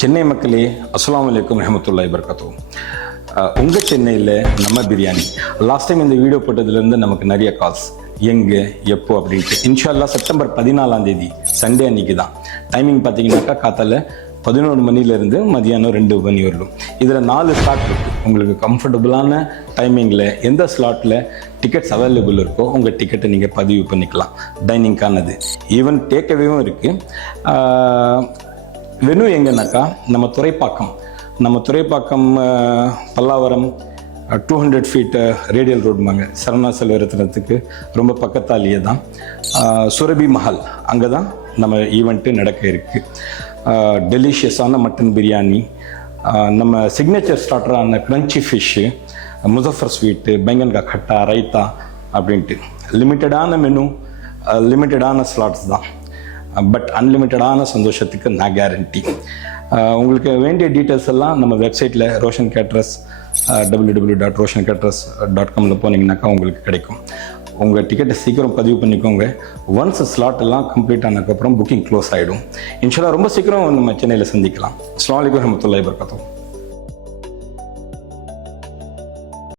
சென்னை மக்களே, அஸ்ஸலாமு அலைக்கும் ரஹ்மத்துல்லாஹி வபரகாத்துஹு. உங்கள் சென்னையில் நம்ம பிரியாணி லாஸ்ட் டைம் இந்த வீடியோ போட்டதுலேருந்து நமக்கு நிறைய கால்ஸ், எங்கே எப்போ அப்படின்ட்டு. இன்ஷால்லா செப்டம்பர் 14 சண்டே அன்னைக்கு தான். டைமிங் பார்த்தீங்கன்னாக்கா காத்தால 11 மணிலேருந்து மதியானம் 2 மணி வரலும். இதில் 4 ஸ்லாட் இருக்குது. உங்களுக்கு கம்ஃபர்டபுளான டைமிங்கில் எந்த ஸ்லாட்டில் டிக்கெட்ஸ் அவைலபிள் இருக்கோ உங்கள் டிக்கெட்டை நீங்கள் பதிவு பண்ணிக்கலாம். டைனிங்கானது ஈவன் டேக்அவேவும் இருக்குது. வெனு எங்கன்னாக்கா நம்ம துறைப்பாக்கம் பல்லாவரம் 200 ஃபீட் ரேடியல் ரோடுமாங்க, சரணா செல்வரத்னத்துக்கு ரொம்ப பக்கத்தாலேயே தான். சுரபி மஹால் அங்கே தான் நம்ம ஈவெண்ட்டு நடக்க இருக்குது. டெலிஷியஸான மட்டன் பிரியாணி, நம்ம சிக்னேச்சர் ஸ்டார்டரான crunchy fish, Muzaffar sweet, baingan ka khatta, raita அப்படின்ட்டு லிமிட்டடான மெனு, லிமிட்டடான ஸ்லாட்ஸ் தான். பட் அன்லிமிட்டடான சந்தோஷத்துக்கு நான் கேரண்டி. உங்களுக்கு வேண்டிய டீட்டெயில்ஸ் எல்லாம் நம்ம வெப்சைட்டில் ரோஷன் கேட்ரஸ் www.roshancaters.com போனீங்கன்னாக்கா உங்களுக்கு கிடைக்கும். உங்கள் டிக்கெட்டை சீக்கிரம் பதிவு பண்ணிக்கோங்க. ஒன்ஸ் ஸ்லாட் எல்லாம் கம்ப்ளீட் ஆனதுக்கப்புறம் புக்கிங் க்ளோஸ் ஆகிடும். இன்ஷால்லா ரொம்ப சீக்கிரம் நம்ம சென்னையில் சந்திக்கலாம். அஸ்ஸலாமு அலைக்கும் வரஹ்மத்துல்லாஹி வபரகாத்துஹு.